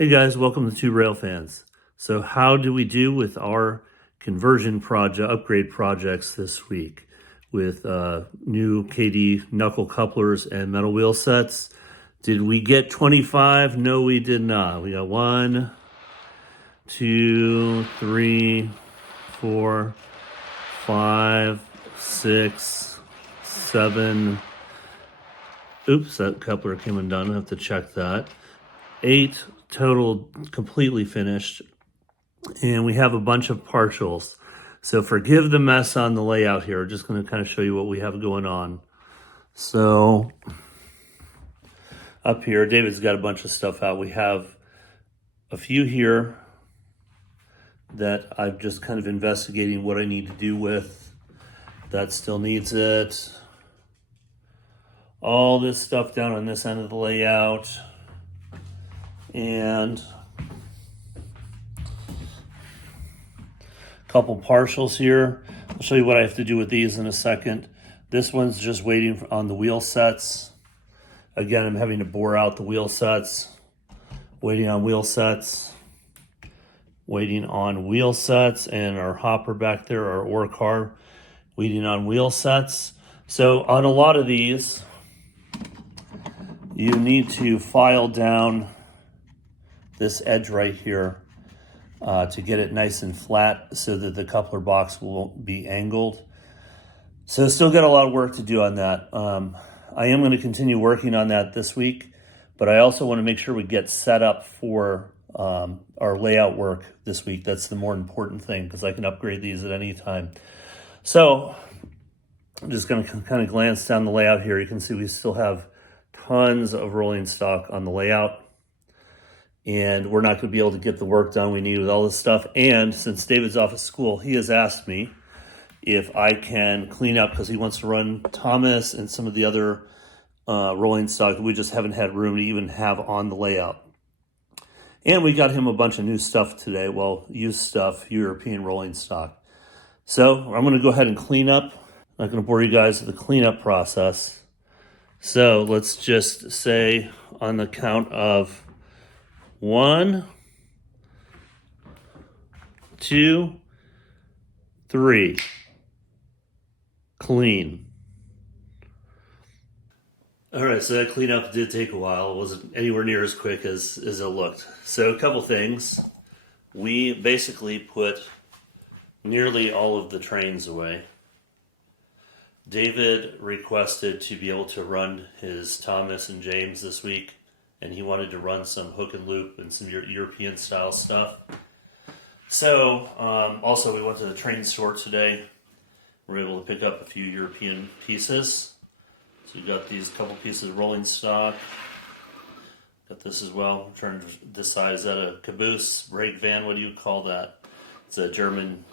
Hey guys, welcome to Two Rail Fans. So how do we do with our conversion project, upgrade projects this week with new KD knuckle couplers and metal wheel sets? Did we get 25? No, we did not. We got 1, 2, 3, 4, 5, 6, 7. Oops, that coupler came undone. I have to check that. 8 total completely finished, and we have a bunch of partials. So forgive the mess on the layout here. Just going to kind of show you what we have going on. So up here, David's got a bunch of stuff out. We have a few here that I'm just kind of investigating what I need to do with. That still needs it. All this stuff down on this end of the layout. And a couple partials here. I'll show you what I have to do with these in a second. This one's just waiting on the wheel sets. Again, I'm having to bore out the wheel sets. Waiting on wheel sets. Waiting on wheel sets, and our hopper back there, our ore car, waiting on wheel sets. So on a lot of these, you need to file down this edge right here to get it nice and flat so that the coupler box won't be angled. So still got a lot of work to do on that. I am going to continue working on that this week, but I also want to make sure we get set up for our layout work this week. That's the more important thing because I can upgrade these at any time. So I'm just going to kind of glance down the layout here. You can see we still have tons of rolling stock on the layout, and we're not going to be able to get the work done we need with all this stuff. And since David's off at school, he has asked me if I can clean up because he wants to run Thomas and some of the other rolling stock that we just haven't had room to even have on the layout. And we got him a bunch of new stuff today. Well, used stuff, European rolling stock. So I'm going to go ahead and clean up. I'm not going to bore you guys with the cleanup process. So let's just say on the count of 1, 2, 3. Clean. All right, so that cleanup did take a while. It wasn't anywhere near as quick as it looked. So a couple things. We basically put nearly all of the trains away. David requested to be able to run his Thomas and James this week, and he wanted to run some hook and loop and some European style stuff. So also we went to the train store today. We were able to pick up a few European pieces. So we got these couple pieces of rolling stock. Got this as well. I'm trying to decide, is that a caboose, brake van? What do you call that? It's a German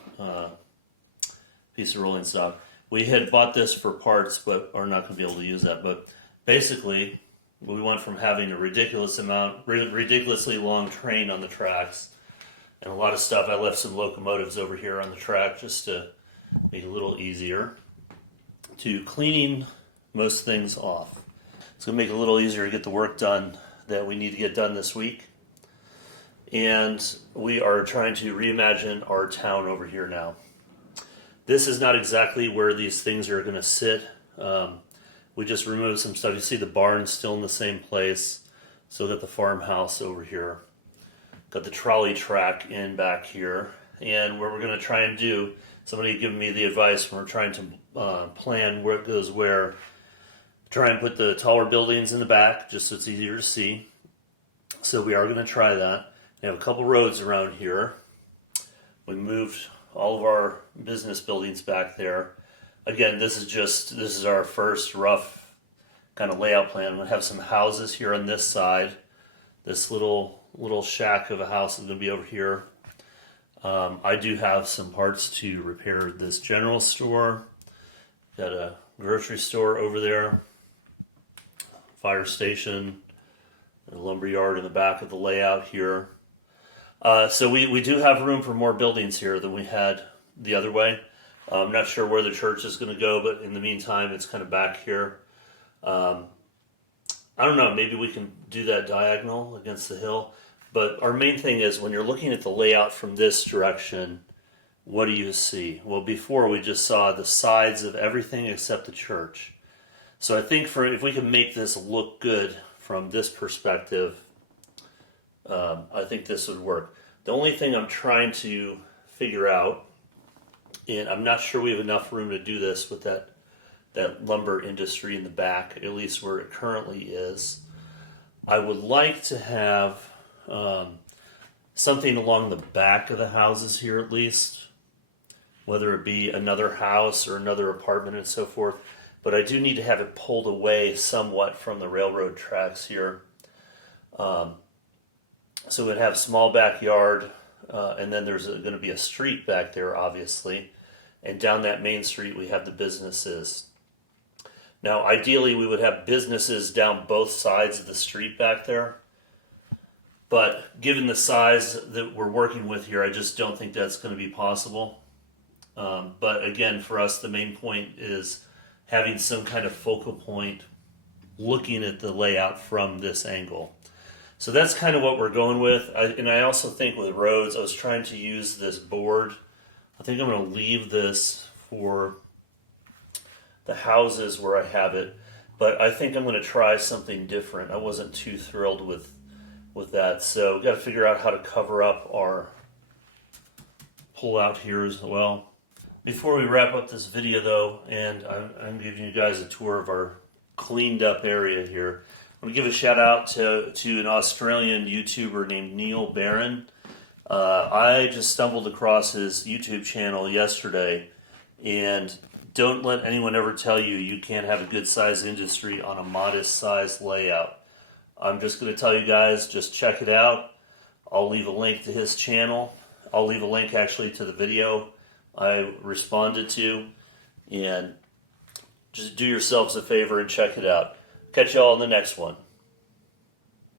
piece of rolling stock. We had bought this for parts, but are not going to be able to use that. But basically, we went from having a ridiculously long train on the tracks and a lot of stuff. I left some locomotives over here on the track just to make it a little easier, to cleaning most things off. It's going to make it a little easier to get the work done that we need to get done this week. And we are trying to reimagine our town over here now. This is not exactly where these things are going to sit. We just removed some stuff. You see the barn still in the same place. So got the farmhouse over here. Got the trolley track in back here. And what we're going to try and do, somebody gave me the advice when we're trying to plan where it goes where. Try and put the taller buildings in the back just so it's easier to see. So we are going to try that. We have a couple roads around here. We moved all of our business buildings back there. Again, this is our first rough kind of layout plan. We'll have some houses here on this side. This little shack of a house is going to be over here. I do have some parts to repair this general store. Got a grocery store over there. Fire station, a lumber yard in the back of the layout here. So we do have room for more buildings here than we had the other way. I'm not sure where the church is going to go, but in the meantime, it's kind of back here. I don't know, maybe we can do that diagonal against the hill. But our main thing is when you're looking at the layout from this direction, what do you see? Well, before we just saw the sides of everything except the church. So I think if we can make this look good from this perspective, I think this would work. The only thing I'm trying to figure out, and I'm not sure we have enough room to do this with that lumber industry in the back, at least where it currently is. I would like to have something along the back of the houses here at least, whether it be another house or another apartment and so forth. But I do need to have it pulled away somewhat from the railroad tracks here. So we'd have small backyard, and then there's going to be a street back there, obviously. And down that main street we have the businesses. Now, ideally, we would have businesses down both sides of the street back there. But given the size that we're working with here, I just don't think that's going to be possible. But again, for us, the main point is having some kind of focal point looking at the layout from this angle. So that's kind of what we're going with. And I also think with roads, I was trying to use this board. I think I'm going to leave this for the houses where I have it, but I think I'm going to try something different. I wasn't too thrilled with that, so we've got to figure out how to cover up our pull out here as well. Before we wrap up this video though, and I'm giving you guys a tour of our cleaned up area here, I'm going to give a shout out to an Australian YouTuber named Neil Barron. I just stumbled across his YouTube channel yesterday, and don't let anyone ever tell you you can't have a good size industry on a modest size layout. I'm just going to tell you guys, just check it out. I'll leave a link to his channel. I'll leave a link actually to the video I responded to, and just do yourselves a favor and check it out. Catch y'all in the next one.